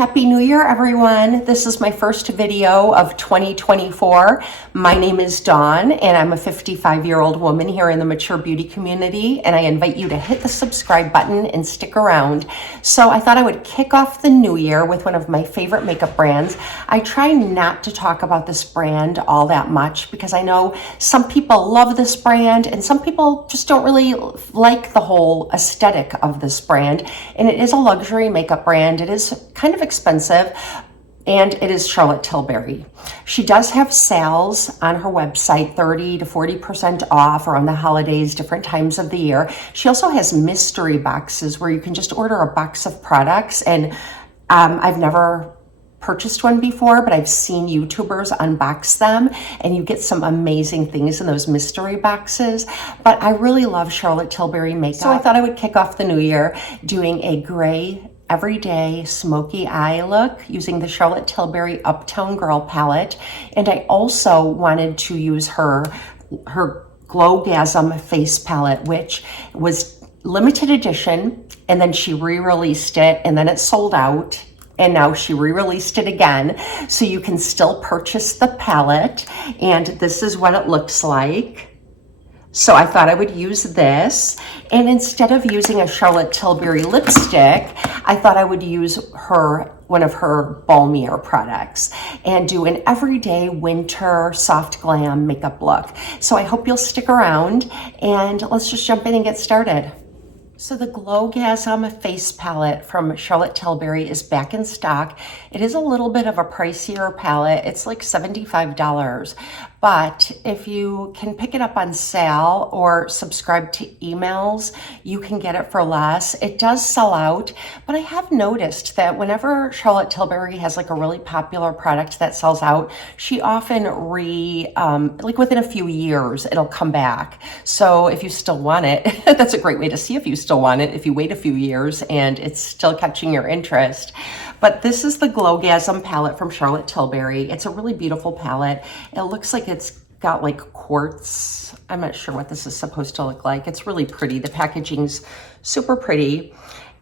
Happy New Year, everyone. This is my first video of 2024. My name is Dawn, and I'm a 55-year-old woman here in the mature beauty community, and I invite you to hit the subscribe button and stick around. So I thought I would kick off the new year with one of my favorite makeup brands. I try not to talk about this brand all that much because I know some people love this brand and some people just don't really like the whole aesthetic of this brand. And it is a luxury makeup brand. It is kind of expensive, and it is Charlotte Tilbury. She does have sales on her website, 30 to 40% off around the holidays, different times of the year. She also has mystery boxes where you can just order a box of products, and I've never purchased one before, but I've seen YouTubers unbox them, and you get some amazing things in those mystery boxes. But I really love Charlotte Tilbury makeup, so I thought I would kick off the new year doing a gray everyday smoky eye look using the Charlotte Tilbury Uptown Girl palette. And I also wanted to use her Glowgasm face palette, which was limited edition, and then she re-released it, and then it sold out, and now she re-released it again. So you can still purchase the palette, and this is what it looks like. So I thought I would use this, and instead of using a Charlotte Tilbury lipstick, I thought I would use one of her balmier products and do an everyday winter soft glam makeup look. So I hope you'll stick around, and let's just jump in and get started. So the Glowgasm face palette from Charlotte Tilbury is back in stock. It is a little bit of a pricier palette. It's like $75. But if you can pick it up on sale or subscribe to emails, you can get it for less. It does sell out, but I have noticed that whenever Charlotte Tilbury has like a really popular product that sells out, she often like within a few years, it'll come back. So if you still want it, that's a great way to see if you still want it, if you wait a few years and it's still catching your interest. But this is the Glowgasm palette from Charlotte Tilbury. It's a really beautiful palette. It looks like it's got like quartz. I'm not sure what this is supposed to look like. It's really pretty. The packaging's super pretty.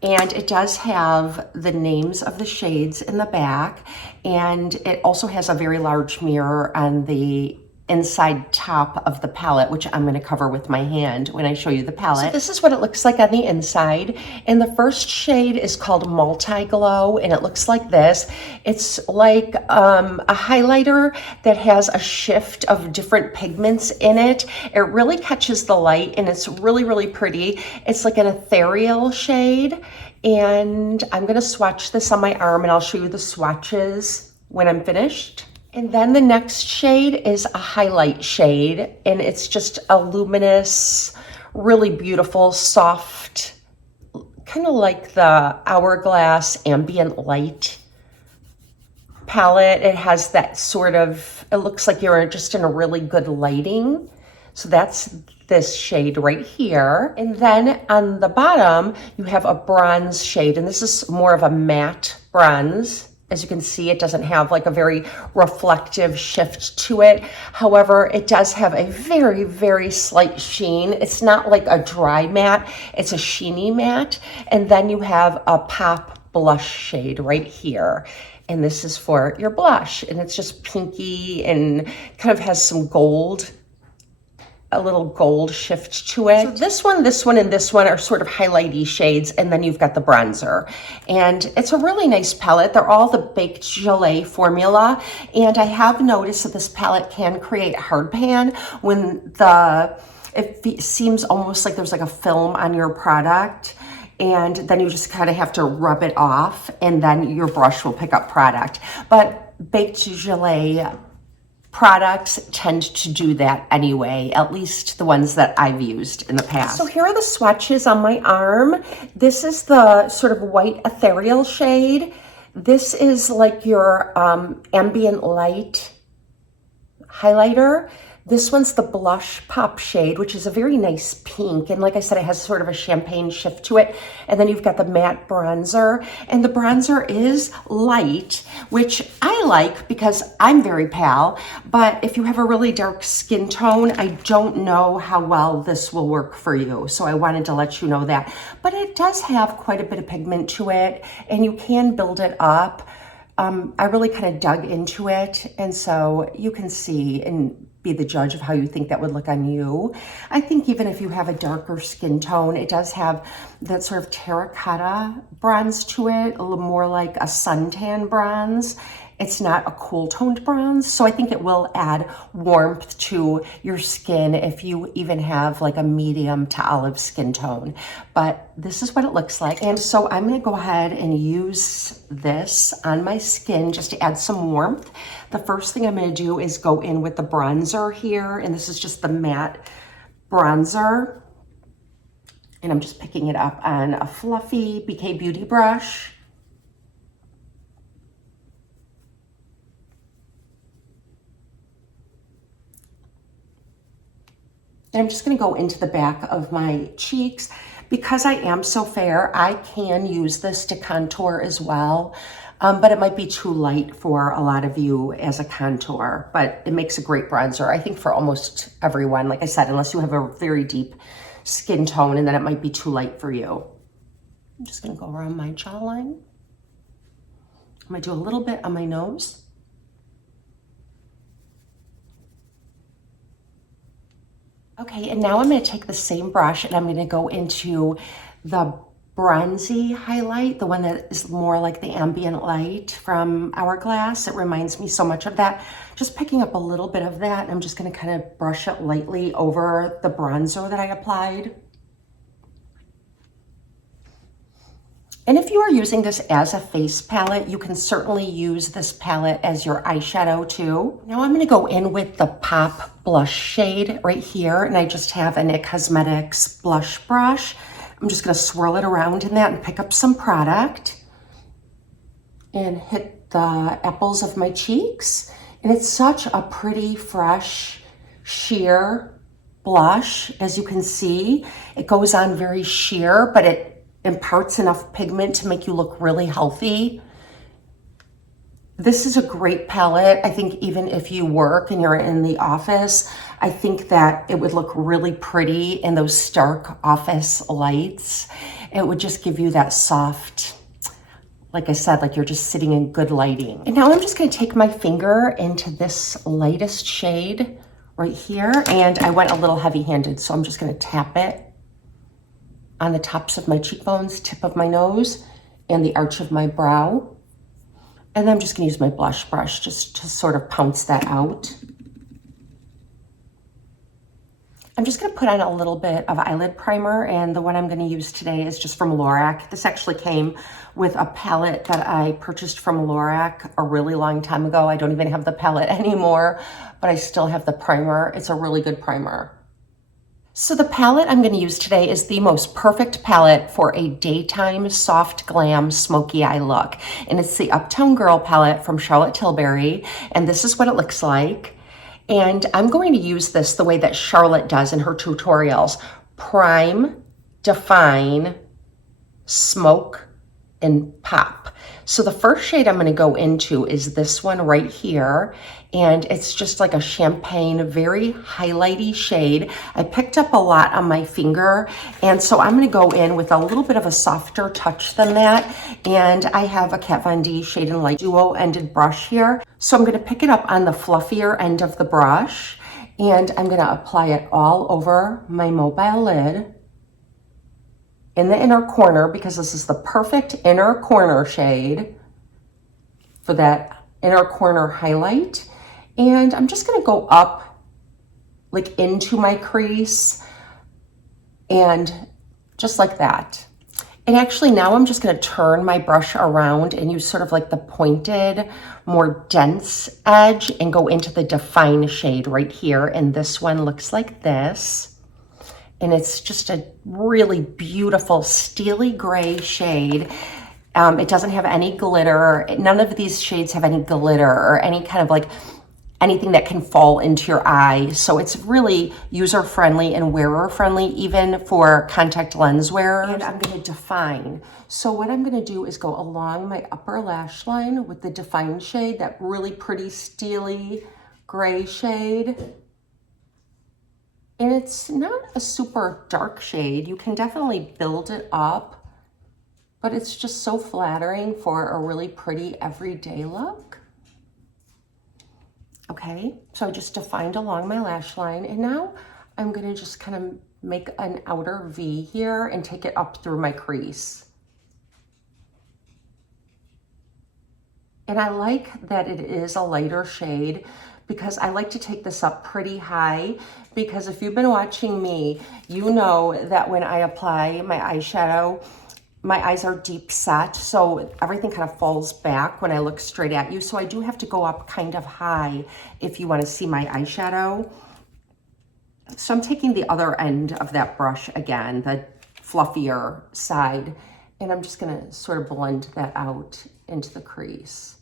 And it does have the names of the shades in the back. And it also has a very large mirror on the inside top of the palette, which I'm going to cover with my hand when I show you the palette. So this is what it looks like on the inside. And the first shade is called Multi Glow, and it looks like this. It's like a highlighter that has a shift of different pigments in it. It really catches the light, and it's really, really pretty. It's like an ethereal shade, and I'm going to swatch this on my arm, and I'll show you the swatches when I'm finished. And then the next shade is a highlight shade, and it's just a luminous, really beautiful, soft, kind of like the Hourglass Ambient Light palette. It has that sort of, it looks like you're just in a really good lighting. So that's this shade right here. And then on the bottom, you have a bronze shade, and this is more of a matte bronze. As you can see, it doesn't have like a very reflective shift to it. However, it does have a very, very slight sheen. It's not like a dry matte, it's a sheeny matte. And then you have a pop blush shade right here. And this is for your blush. And it's just pinky and kind of has some gold, a little gold shift to it. So this one, and this one are sort of highlighty shades, and then you've got the bronzer. And it's a really nice palette. They're all the Baked Gelée formula, and I have noticed that this palette can create hard pan when it seems almost like there's like a film on your product, and then you just kind of have to rub it off, and then your brush will pick up product. But Baked Gelée products tend to do that anyway, at least the ones that I've used in the past. So here are the swatches on my arm. This is the sort of white ethereal shade. This is like your ambient light highlighter. This one's the Blush Pop shade, which is a very nice pink. And like I said, it has sort of a champagne shift to it. And then you've got the matte bronzer. And the bronzer is light, which I like because I'm very pale. But if you have a really dark skin tone, I don't know how well this will work for you. So I wanted to let you know that. But it does have quite a bit of pigment to it, and you can build it up. I really kind of dug into it, and so you can see and be the judge of how you think that would look on you. I think even if you have a darker skin tone, it does have that sort of terracotta bronze to it, a little more like a suntan bronze. It's not a cool toned bronze, so I think it will add warmth to your skin if you even have like a medium to olive skin tone. But this is what it looks like. And so I'm gonna go ahead and use this on my skin just to add some warmth. The first thing I'm gonna do is go in with the bronzer here, and this is just the matte bronzer. And I'm just picking it up on a fluffy BK Beauty brush. And I'm just gonna go into the back of my cheeks. Because I am so fair, I can use this to contour as well, but it might be too light for a lot of you as a contour, but it makes a great bronzer, I think, for almost everyone. Like I said, unless you have a very deep skin tone, and then it might be too light for you. I'm just gonna go around my jawline. I'm gonna do a little bit on my nose. Okay, and now I'm gonna take the same brush and I'm gonna go into the bronzy highlight, the one that is more like the ambient light from Hourglass. It reminds me so much of that. Just picking up a little bit of that, and I'm just gonna kind of brush it lightly over the bronzer that I applied. And if you are using this as a face palette, you can certainly use this palette as your eyeshadow too. Now I'm gonna go in with the Pop Blush shade right here, and I just have an IT Cosmetics blush brush. I'm just gonna swirl it around in that and pick up some product and hit the apples of my cheeks. And it's such a pretty, fresh, sheer blush. As you can see, it goes on very sheer, but it imparts enough pigment to make you look really healthy. This is a great palette. I think even if you work and you're in the office, I think that it would look really pretty in those stark office lights. It would just give you that soft, like I said, like you're just sitting in good lighting. And now I'm just gonna take my finger into this lightest shade right here, and I went a little heavy-handed, so I'm just gonna tap it on the tops of my cheekbones, tip of my nose, and the arch of my brow. And then I'm just gonna use my blush brush just to sort of pounce that out. I'm just gonna put on a little bit of eyelid primer, and the one I'm gonna use today is just from Lorac. This actually came with a palette that I purchased from Lorac a really long time ago. I don't even have the palette anymore, but I still have the primer. It's a really good primer. So the palette I'm going to use today is the most perfect palette for a daytime soft glam smoky eye look. And it's the Uptown Girl palette from Charlotte Tilbury. And this is what it looks like. And I'm going to use this the way that Charlotte does in her tutorials. Prime, define, smoke, and pop. So the first shade I'm going to go into is this one right here, and it's just like a champagne, very highlighty shade. I picked up a lot on my finger, and so I'm going to go in with a little bit of a softer touch than that, and I have a Kat Von D Shade and Light duo-ended brush here. So I'm going to pick it up on the fluffier end of the brush, and I'm going to apply it all over my mobile lid in the inner corner, because this is the perfect inner corner shade for that inner corner highlight. And I'm just gonna go up like into my crease and just like that. And actually now I'm just gonna turn my brush around and use sort of like the pointed, more dense edge and go into the define shade right here. And this one looks like this. And it's just a really beautiful steely gray shade. It doesn't have any glitter. None of these shades have any glitter or any kind of like anything that can fall into your eye. So it's really user-friendly and wearer-friendly, even for contact lens wearers. And I'm gonna define. So what I'm gonna do is go along my upper lash line with the define shade, that really pretty steely gray shade. And it's not a super dark shade. You can definitely build it up, but it's just so flattering for a really pretty everyday look. Okay, so I just defined along my lash line, and now I'm gonna just kind of make an outer V here and take it up through my crease. And I like that it is a lighter shade, because I like to take this up pretty high, because if you've been watching me, you know that when I apply my eyeshadow, my eyes are deep set, so everything kind of falls back when I look straight at you. So I do have to go up kind of high if you want to see my eyeshadow. So I'm taking the other end of that brush again, the fluffier side, and I'm just gonna sort of blend that out into the crease.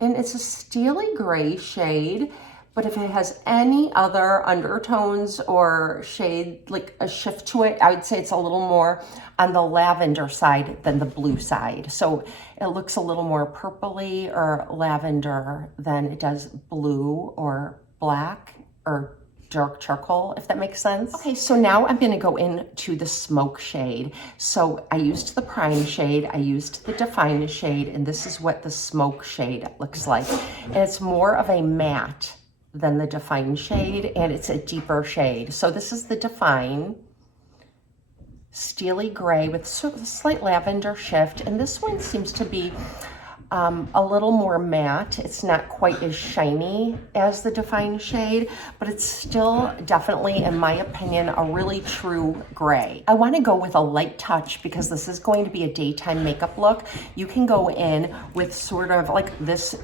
And it's a steely gray shade, but if it has any other undertones or shade, like a shift to it, I would say it's a little more on the lavender side than the blue side. So it looks a little more purpley or lavender than it does blue or black or dark charcoal, if that makes sense. Okay, so now I'm gonna go into the smoke shade. So I used the prime shade, I used the define shade, and this is what the smoke shade looks like. And it's more of a matte than the define shade, and it's a deeper shade. So this is the define, steely gray with sort of a slight lavender shift, and this one seems to be a little more matte. It's not quite as shiny as the define shade, but it's still definitely, in my opinion, a really true gray. I want to go with a light touch because this is going to be a daytime makeup look. You can go in with sort of like this,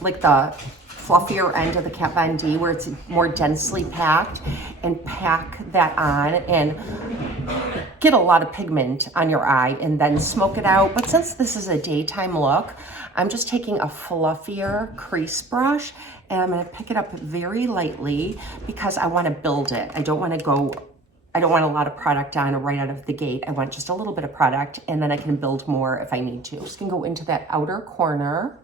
like the fluffier end of the Kat Von D where it's more densely packed, and pack that on and get a lot of pigment on your eye and then smoke it out. But since this is a daytime look, I'm just taking a fluffier crease brush and I'm gonna pick it up very lightly because I wanna build it. I don't want a lot of product on right out of the gate. I want just a little bit of product, and then I can build more if I need to. I'm just gonna go into that outer corner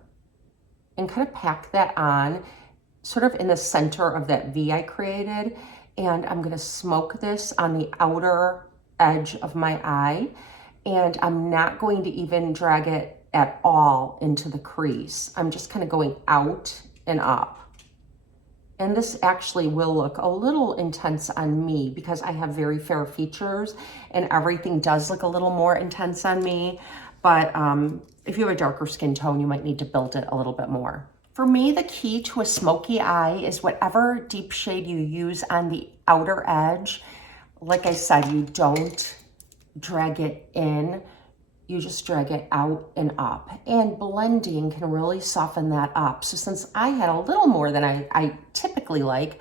and kind of pack that on sort of in the center of that V I created. And I'm gonna smoke this on the outer edge of my eye. And I'm not going to even drag it at all into the crease. I'm just kind of going out and up. And this actually will look a little intense on me because I have very fair features and everything does look a little more intense on me. But if you have a darker skin tone, you might need to build it a little bit more. For me, the key to a smoky eye is whatever deep shade you use on the outer edge. Like I said, you don't drag it in, you just drag it out and up. And blending can really soften that up. So since I had a little more than I typically like,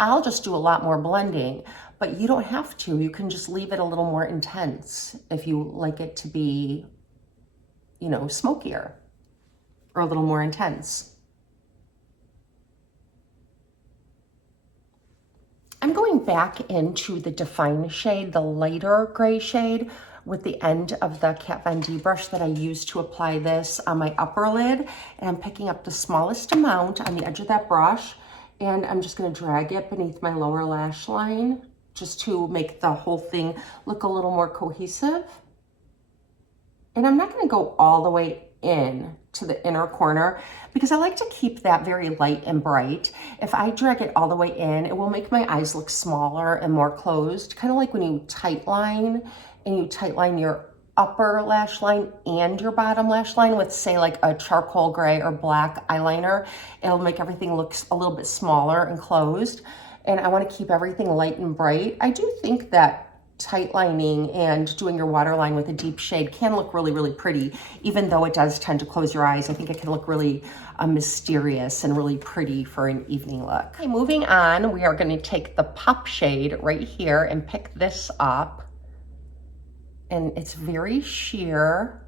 I'll just do a lot more blending. But you don't have to. You can just leave it a little more intense if you like it to be, you know, smokier or a little more intense. I'm going back into the define shade, the lighter gray shade, with the end of the Kat Von D brush that I used to apply this on my upper lid. And I'm picking up the smallest amount on the edge of that brush, and I'm just gonna drag it beneath my lower lash line just to make the whole thing look a little more cohesive. And I'm not gonna go all the way in to the inner corner because I like to keep that very light and bright. If I drag it all the way in, it will make my eyes look smaller and more closed, kind of like when you tightline and you tightline your upper lash line and your bottom lash line with, say, like a charcoal gray or black eyeliner. It'll make everything look a little bit smaller and closed. And I want to keep everything light and bright. I do think that tight lining and doing your waterline with a deep shade can look really, really pretty, even though it does tend to close your eyes. I think it can look really mysterious and really pretty for an evening look. Okay, moving on, we are going to take the pop shade right here and pick this up. And it's very sheer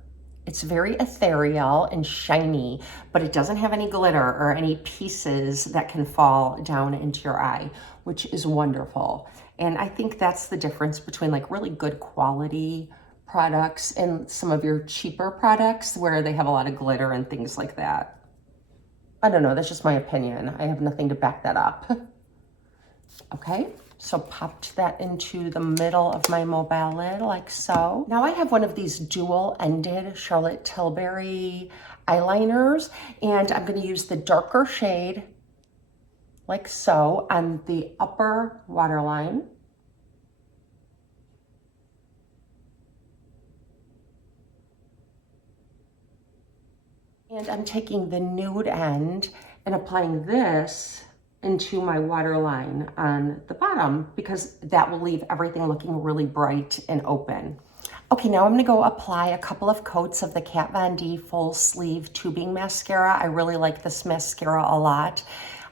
It's very ethereal and shiny, but it doesn't have any glitter or any pieces that can fall down into your eye, which is wonderful. And I think that's the difference between like really good quality products and some of your cheaper products where they have a lot of glitter and things like that. I don't know, that's just my opinion. I have nothing to back that up. Okay, so popped that into the middle of my mobile lid like so. Now I have one of these dual-ended Charlotte Tilbury eyeliners, and I'm gonna use the darker shade like so on the upper waterline. And I'm taking the nude end and applying this into my waterline on the bottom because that will leave everything looking really bright and open. Okay, now I'm gonna go apply a couple of coats of the Kat Von D Full Sleeve Tubing Mascara. I really like this mascara a lot.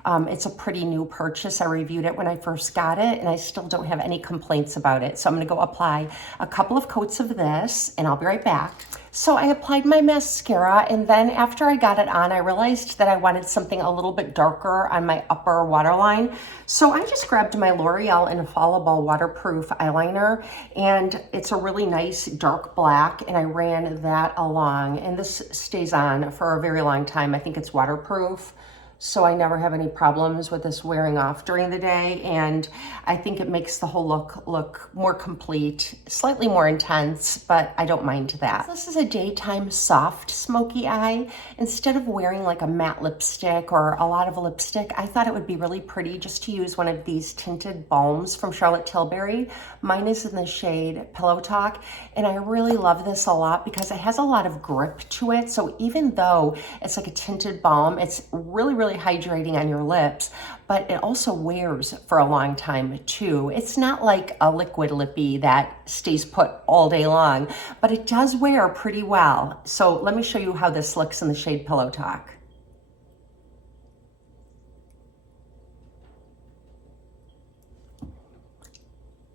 It's a pretty new purchase. I reviewed it when I first got it and I still don't have any complaints about it. So I'm gonna go apply a couple of coats of this and I'll be right back. So I applied my mascara, and then after I got it on, I realized that I wanted something a little bit darker on my upper waterline. So I just grabbed my L'Oreal Infallible Waterproof Eyeliner, and it's a really nice dark black, and I ran that along, and this stays on for a very long time. I think it's waterproof, so I never have any problems with this wearing off during the day, and I think it makes the whole look more complete, slightly more intense, but I don't mind that. This is a daytime soft smoky eye. Instead of wearing like a matte lipstick or a lot of lipstick, I thought it would be really pretty just to use one of these tinted balms from Charlotte Tilbury. Mine is in the shade Pillow Talk, and I really love this a lot because it has a lot of grip to it. So even though it's like a tinted balm, it's really hydrating on your lips, but it also wears for a long time too. It's not like a liquid lippy that stays put all day long, but it does wear pretty well. So let me show you how this looks in the shade Pillow Talk.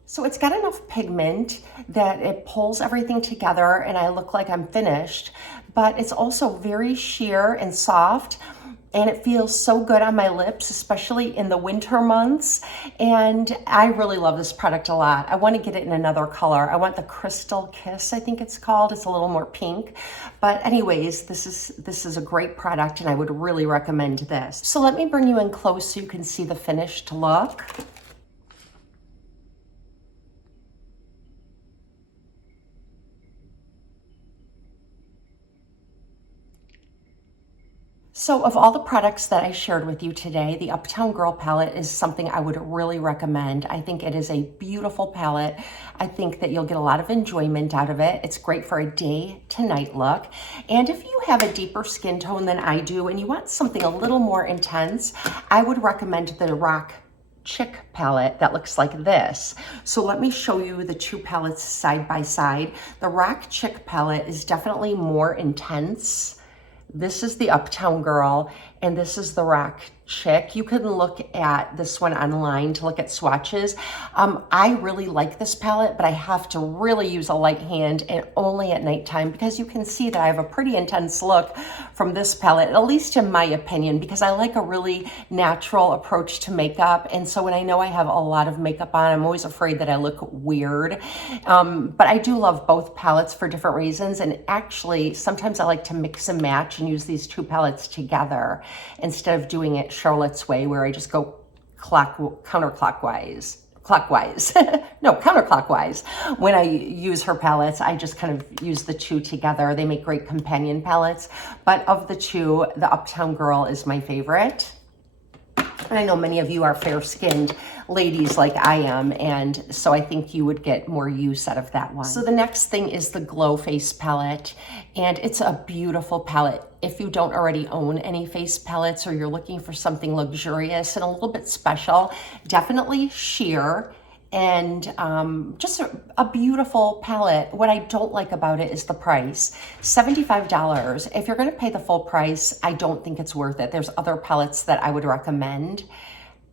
So it's got enough pigment that it pulls everything together and I look like I'm finished, but it's also very sheer and soft. And it feels so good on my lips, especially in the winter months. And I really love this product a lot. I want to get it in another color. I want the Crystal Kiss, I think it's called. It's a little more pink. But anyways, this is a great product and I would really recommend this. So let me bring you in close so you can see the finished look. So of all the products that I shared with you today, the Uptown Girl palette is something I would really recommend. I think it is a beautiful palette. I think that you'll get a lot of enjoyment out of it. It's great for a day to night look. And if you have a deeper skin tone than I do and you want something a little more intense, I would recommend the Rock Chick palette that looks like this. So let me show you the two palettes side by side. The Rock Chick palette is definitely more intense. This is the Uptown Girl, and this is the Rock Chick. You can look at this one online to look at swatches. I really like this palette, but I have to really use a light hand and only at nighttime because you can see that I have a pretty intense look from this palette, at least in my opinion, because I like a really natural approach to makeup. And so when I know I have a lot of makeup on, I'm always afraid that I look weird. But I do love both palettes for different reasons. And actually, sometimes I like to mix and match and use these two palettes together instead of doing it Charlotte's way, where I just go counterclockwise. When I use her palettes, I just kind of use the two together. They make great companion palettes. But of the two, the Uptown Girl is my favorite. And I know many of you are fair-skinned ladies like I am, and so I think you would get more use out of that one. So the next thing is the Glow Face palette, and it's a beautiful palette. If you don't already own any face palettes or you're looking for something luxurious and a little bit special, definitely sheer and just a beautiful palette. What I don't like about it is the price, $75. If you're gonna pay the full price, I don't think it's worth it. There's other palettes that I would recommend.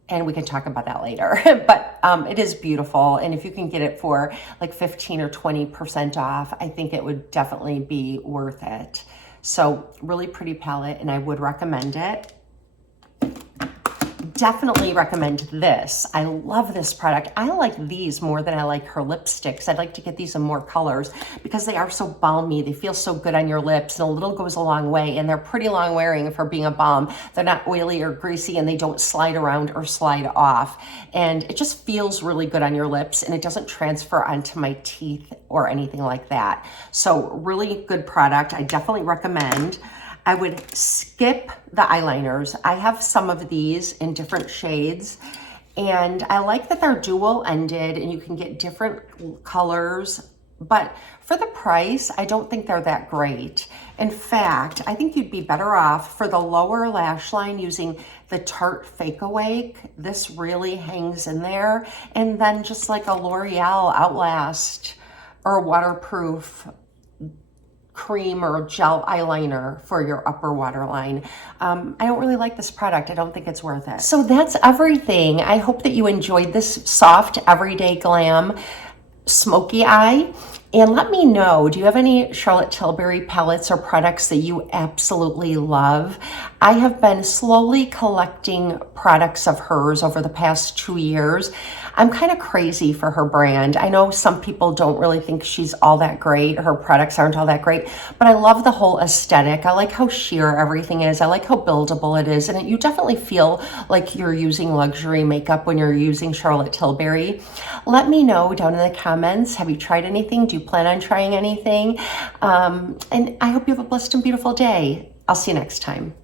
and we can talk about that later. But it is beautiful. And if you can get it for like 15 or 20% off, I think it would definitely be worth it. So really pretty palette, and I would recommend it. Definitely recommend this. I love this product. I like these more than I like her lipsticks. I'd like to get these in more colors because they are so balmy. They feel so good on your lips, and a little goes a long way, and they're pretty long wearing for being a balm. They're not oily or greasy, and they don't slide around or slide off. And it just feels really good on your lips, and it doesn't transfer onto my teeth or anything like that. So really good product. I definitely recommend. I would skip the eyeliners. I have some of these in different shades, and I like that they're dual-ended and you can get different colors, but for the price, I don't think they're that great. In fact, I think you'd be better off for the lower lash line using the Tarte Fake Awake. This really hangs in there, and then just like a L'Oreal Outlast or waterproof cream or gel eyeliner for your upper waterline. I don't really like this product. I don't think it's worth it. So that's everything. I hope that you enjoyed this soft, everyday glam Smokey Eye. And let me know, do you have any Charlotte Tilbury palettes or products that you absolutely love? I have been slowly collecting products of hers over the past 2 years. I'm kind of crazy for her brand. I know some people don't really think she's all that great. Her products aren't all that great, but I love the whole aesthetic. I like how sheer everything is. I like how buildable it is. And you definitely feel like you're using luxury makeup when you're using Charlotte Tilbury. Let me know down in the comments. Have you tried anything? Do you plan on trying anything? And I hope you have a blessed and beautiful day. I'll see you next time.